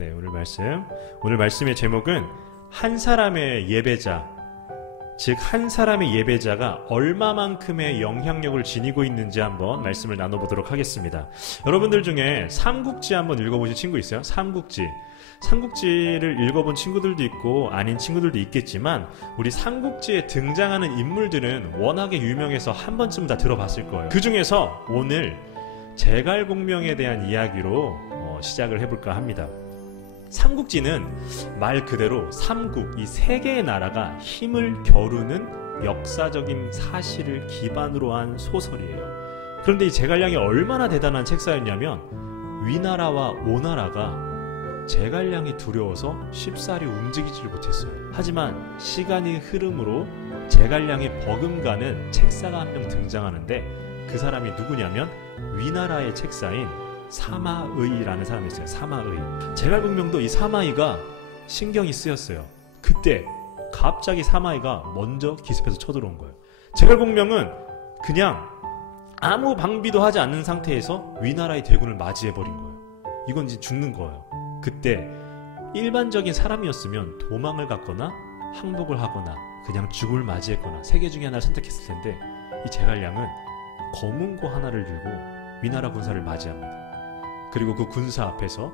네, 오늘 말씀의 제목은 한 사람의 예배자, 즉 한 사람의 예배자가 얼마만큼의 영향력을 지니고 있는지 한번 말씀을 나눠보도록 하겠습니다. 여러분들 중에 삼국지 한번 읽어보신 친구 있어요? 삼국지를 읽어본 친구들도 있고 아닌 친구들도 있겠지만 우리 삼국지에 등장하는 인물들은 워낙에 유명해서 한 번쯤 다 들어봤을 거예요. 그 중에서 오늘 제갈공명에 대한 이야기로 시작을 해볼까 합니다. 삼국지는 말 그대로 삼국, 이 세 개의 나라가 힘을 겨루는 역사적인 사실을 기반으로 한 소설이에요. 그런데 이 제갈량이 얼마나 대단한 책사였냐면 위나라와 오나라가 제갈량이 두려워서 쉽사리 움직이지를 못했어요. 하지만 시간의 흐름으로 제갈량의 버금가는 책사가 한 명 등장하는데 그 사람이 누구냐면 위나라의 책사인 사마의라는 사람이 있어요. 사마의. 제갈공명도 이 사마의가 신경이 쓰였어요. 그때 갑자기 사마의가 먼저 기습해서 쳐들어온 거예요. 제갈공명은 그냥 아무 방비도 하지 않는 상태에서 위나라의 대군을 맞이해버린 거예요. 이건 이제 죽는 거예요. 그때 일반적인 사람이었으면 도망을 갔거나 항복을 하거나 그냥 죽음을 맞이했거나 세 개 중에 하나를 선택했을 텐데 이 제갈량은 검은고 하나를 들고 위나라 군사를 맞이합니다. 그리고 그 군사 앞에서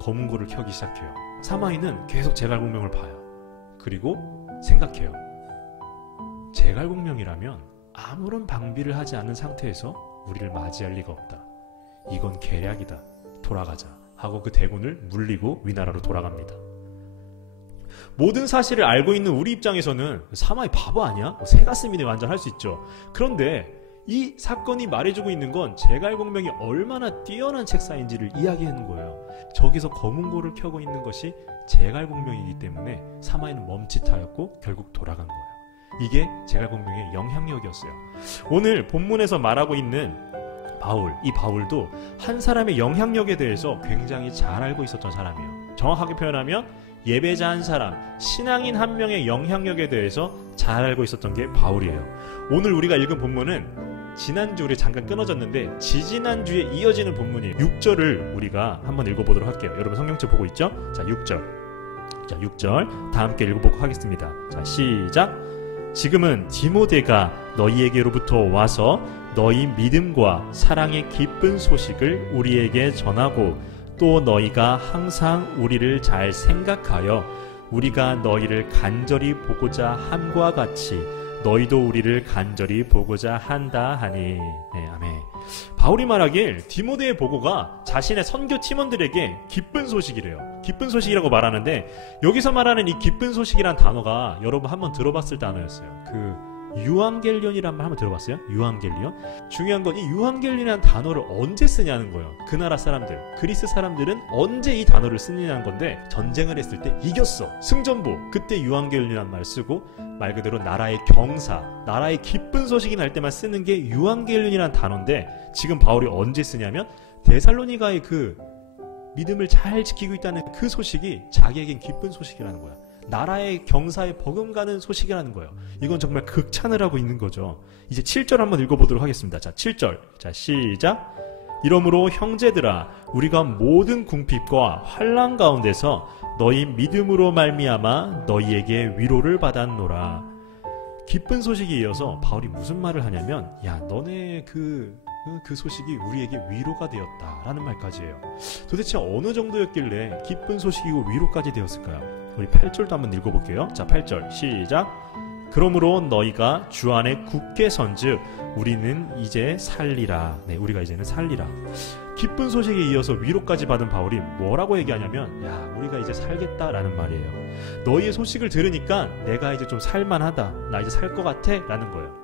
검은고를 켜기 시작해요. 사마이는 계속 제갈공명을 봐요. 그리고 생각해요. 제갈공명이라면 아무런 방비를 하지 않은 상태에서 우리를 맞이할 리가 없다. 이건 계략이다. 돌아가자. 하고 그 대군을 물리고 위나라로 돌아갑니다. 모든 사실을 알고 있는 우리 입장에서는 사마이 바보 아니야? 새가슴이네 완전 할 수 있죠. 그런데 이 사건이 말해주고 있는 건 제갈공명이 얼마나 뛰어난 책사인지를 이야기하는 거예요. 저기서 검은고를 켜고 있는 것이 제갈공명이기 때문에 사마이는 멈칫하였고 결국 돌아간 거예요. 이게 제갈공명의 영향력이었어요. 오늘 본문에서 말하고 있는 바울, 이 바울도 한 사람의 영향력에 대해서 굉장히 잘 알고 있었던 사람이에요. 정확하게 표현하면 예배자 한 사람, 신앙인 한 명의 영향력에 대해서 잘 알고 있었던 게 바울이에요. 오늘 우리가 읽은 본문은 지난주 우리 잠깐 끊어졌는데 지지난주에 이어지는 본문이에요. 6절을 우리가 한번 읽어보도록 할게요. 여러분 성경책 보고 있죠? 자, 6절 다 함께 읽어보도록 하겠습니다. 자, 시작. 지금은 디모데가 너희에게로부터 와서 너희 믿음과 사랑의 기쁜 소식을 우리에게 전하고 또 너희가 항상 우리를 잘 생각하여 우리가 너희를 간절히 보고자 함과 같이 너희도 우리를 간절히 보고자 한다 하니. 네, 아멘. 바울이 말하길 디모데의 보고가 자신의 선교 팀원들에게 기쁜 소식이래요. 기쁜 소식이라고 말하는데 여기서 말하는 이 기쁜 소식이란 단어가 여러분 한번 들어봤을 단어였어요. 그 유앙겔리온이란 말 한번 들어봤어요? 유앙겔리온? 중요한 건 이 유앙겔리온이라는 단어를 언제 쓰냐는 거예요. 그 나라 사람들, 그리스 사람들은 언제 이 단어를 쓰느냐는 건데 전쟁을 했을 때 이겼어. 승전보. 그때 유앙겔리온이라는 말을 쓰고 말 그대로 나라의 경사, 나라의 기쁜 소식이 날 때만 쓰는 게 유앙겔리온이라는 단어인데 지금 바울이 언제 쓰냐면 데살로니가의 그 믿음을 잘 지키고 있다는 그 소식이 자기에겐 기쁜 소식이라는 거야. 나라의 경사에 버금가는 소식이라는 거예요. 이건 정말 극찬을 하고 있는 거죠. 이제 7절 한번 읽어보도록 하겠습니다. 자, 7절. 자, 시작. 이러므로 형제들아 우리가 모든 궁핍과 환난 가운데서 너희 믿음으로 말미암아 너희에게 위로를 받았노라. 기쁜 소식에 이어서 바울이 무슨 말을 하냐면 야 너네 그 소식이 우리에게 위로가 되었다라는 말까지 해요. 도대체 어느 정도였길래 기쁜 소식이고 위로까지 되었을까요? 우리 8절도 한번 읽어볼게요. 자, 8절 시작. 그러므로 너희가 주 안에 굳게 선즉 우리는 이제 살리라. 네, 우리가 이제는 살리라. 기쁜 소식에 이어서 위로까지 받은 바울이 뭐라고 얘기하냐면 야 우리가 이제 살겠다라는 말이에요. 너희의 소식을 들으니까 내가 이제 좀 살만하다. 나 이제 살 것 같아 라는 거예요.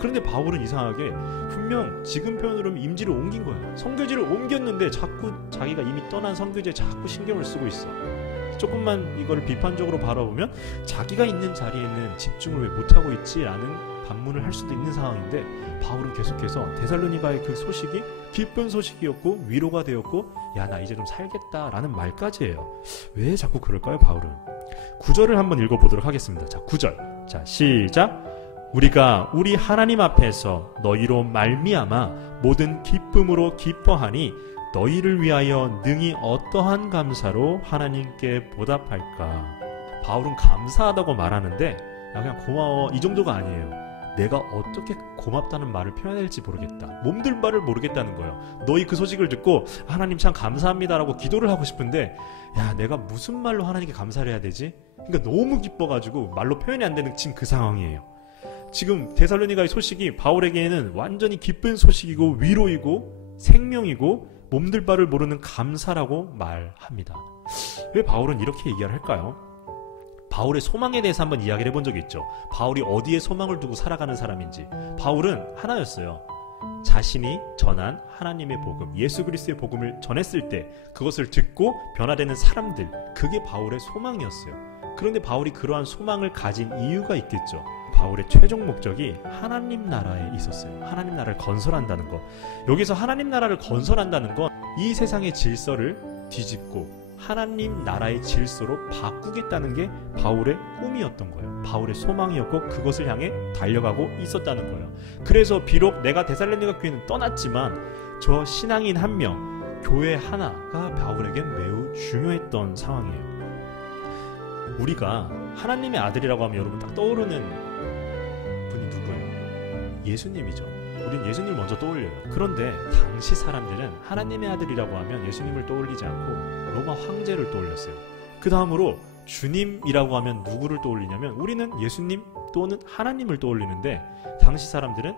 그런데 바울은 이상하게 분명 지금 표현으로 임지를 옮긴 거예요. 선교지를 옮겼는데 자꾸 자기가 이미 떠난 선교지에 자꾸 신경을 쓰고 있어. 조금만 이걸 비판적으로 바라보면 자기가 있는 자리에는 집중을 왜 못하고 있지? 라는 반문을 할 수도 있는 상황인데 바울은 계속해서 데살로니가의 그 소식이 기쁜 소식이었고 위로가 되었고 야 나 이제 좀 살겠다 라는 말까지 해요. 왜 자꾸 그럴까요 바울은? 9절을 한번 읽어보도록 하겠습니다. 자 9절 자 시작. 우리가 우리 하나님 앞에서 너희로 말미암아 모든 기쁨으로 기뻐하니 너희를 위하여 능히 어떠한 감사로 하나님께 보답할까? 바울은 감사하다고 말하는데 야, 그냥 고마워 이 정도가 아니에요. 내가 어떻게 고맙다는 말을 표현해야 될지 모르겠다. 몸둘 바를 모르겠다는 거예요. 너희 그 소식을 듣고 하나님 참 감사합니다라고 기도를 하고 싶은데 야, 내가 무슨 말로 하나님께 감사를 해야 되지? 그러니까 너무 기뻐가지고 말로 표현이 안 되는 지금 그 상황이에요. 지금 데살로니가의 소식이 바울에게는 완전히 기쁜 소식이고 위로이고 생명이고 몸둘 바를 모르는 감사라고 말합니다. 왜 바울은 이렇게 얘기를 할까요? 바울의 소망에 대해서 한번 이야기를 해본 적이 있죠. 바울이 어디에 소망을 두고 살아가는 사람인지. 바울은 하나였어요. 자신이 전한 하나님의 복음, 예수 그리스도의 복음을 전했을 때 그것을 듣고 변화되는 사람들, 그게 바울의 소망이었어요. 그런데 바울이 그러한 소망을 가진 이유가 있겠죠. 바울의 최종 목적이 하나님 나라에 있었어요. 하나님 나라를 건설한다는 것. 여기서 하나님 나라를 건설한다는 건 이 세상의 질서를 뒤집고 하나님 나라의 질서로 바꾸겠다는 게 바울의 꿈이었던 거예요. 바울의 소망이었고 그것을 향해 달려가고 있었다는 거예요. 그래서 비록 내가 데살로니가 교회는 떠났지만 저 신앙인 한 명, 교회 하나가 바울에겐 매우 중요했던 상황이에요. 우리가 하나님의 아들이라고 하면 여러분 딱 떠오르는 분이 누구예요? 예수님이죠. 우린 예수님을 먼저 떠올려요. 그런데 당시 사람들은 하나님의 아들이라고 하면 예수님을 떠올리지 않고 로마 황제를 떠올렸어요. 그 다음으로 주님이라고 하면 누구를 떠올리냐면 우리는 예수님 또는 하나님을 떠올리는데 당시 사람들은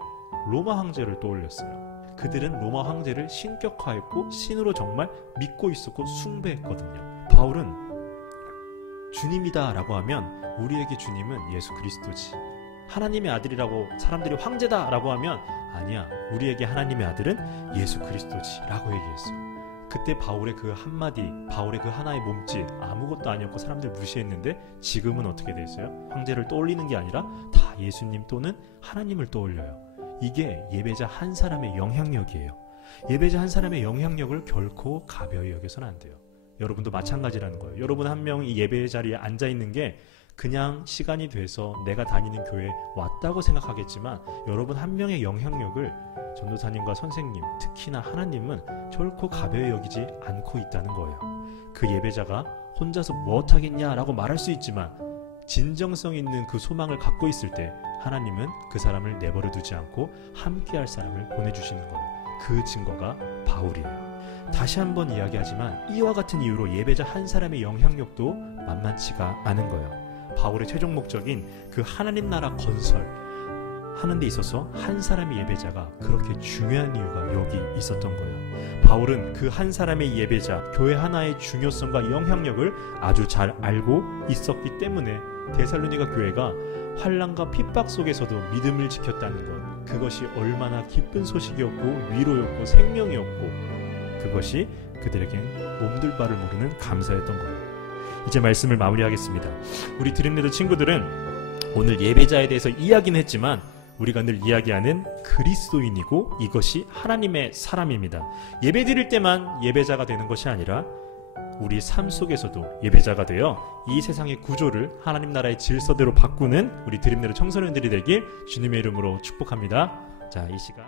로마 황제를 떠올렸어요. 그들은 로마 황제를 신격화했고 신으로 정말 믿고 있었고 숭배했거든요. 바울은 주님이다 라고 하면 우리에게 주님은 예수 그리스도지. 하나님의 아들이라고 사람들이 황제다 라고 하면 아니야, 우리에게 하나님의 아들은 예수 그리스도지 라고 얘기했어. 그때 바울의 그 한마디, 바울의 그 하나의 몸짓 아무것도 아니었고 사람들 무시했는데 지금은 어떻게 돼 있어요? 황제를 떠올리는 게 아니라 다 예수님 또는 하나님을 떠올려요. 이게 예배자 한 사람의 영향력이에요. 예배자 한 사람의 영향력을 결코 가벼이 여겨서는 안 돼요. 여러분도 마찬가지라는 거예요. 여러분 한 명이 예배 자리에 앉아있는 게 그냥 시간이 돼서 내가 다니는 교회에 왔다고 생각하겠지만 여러분 한 명의 영향력을 전도사님과 선생님, 특히나 하나님은 결코 가벼이 여기지 않고 있다는 거예요. 그 예배자가 혼자서 무엇하겠냐라고 말할 수 있지만 진정성 있는 그 소망을 갖고 있을 때 하나님은 그 사람을 내버려 두지 않고 함께할 사람을 보내주시는 거예요. 그 증거가 바울이에요. 다시 한번 이야기하지만 이와 같은 이유로 예배자 한 사람의 영향력도 만만치가 않은 거예요. 바울의 최종 목적인 그 하나님 나라 건설 하는 데 있어서 한 사람의 예배자가 그렇게 중요한 이유가 여기 있었던 거예요. 바울은 그 한 사람의 예배자, 교회 하나의 중요성과 영향력을 아주 잘 알고 있었기 때문에 데살로니가 교회가 환난과 핍박 속에서도 믿음을 지켰다는 것, 그것이 얼마나 기쁜 소식이었고 위로였고 생명이었고 그것이 그들에겐 몸둘 바를 모르는 감사였던 거예요. 이제 말씀을 마무리하겠습니다. 우리 드림레더 친구들은 오늘 예배자에 대해서 이야기는 했지만 우리가 늘 이야기하는 그리스도인이고 이것이 하나님의 사람입니다. 예배 드릴 때만 예배자가 되는 것이 아니라 우리 삶 속에서도 예배자가 되어 이 세상의 구조를 하나님 나라의 질서대로 바꾸는 우리 드림레더 청소년들이 되길 주님의 이름으로 축복합니다. 자, 이 시간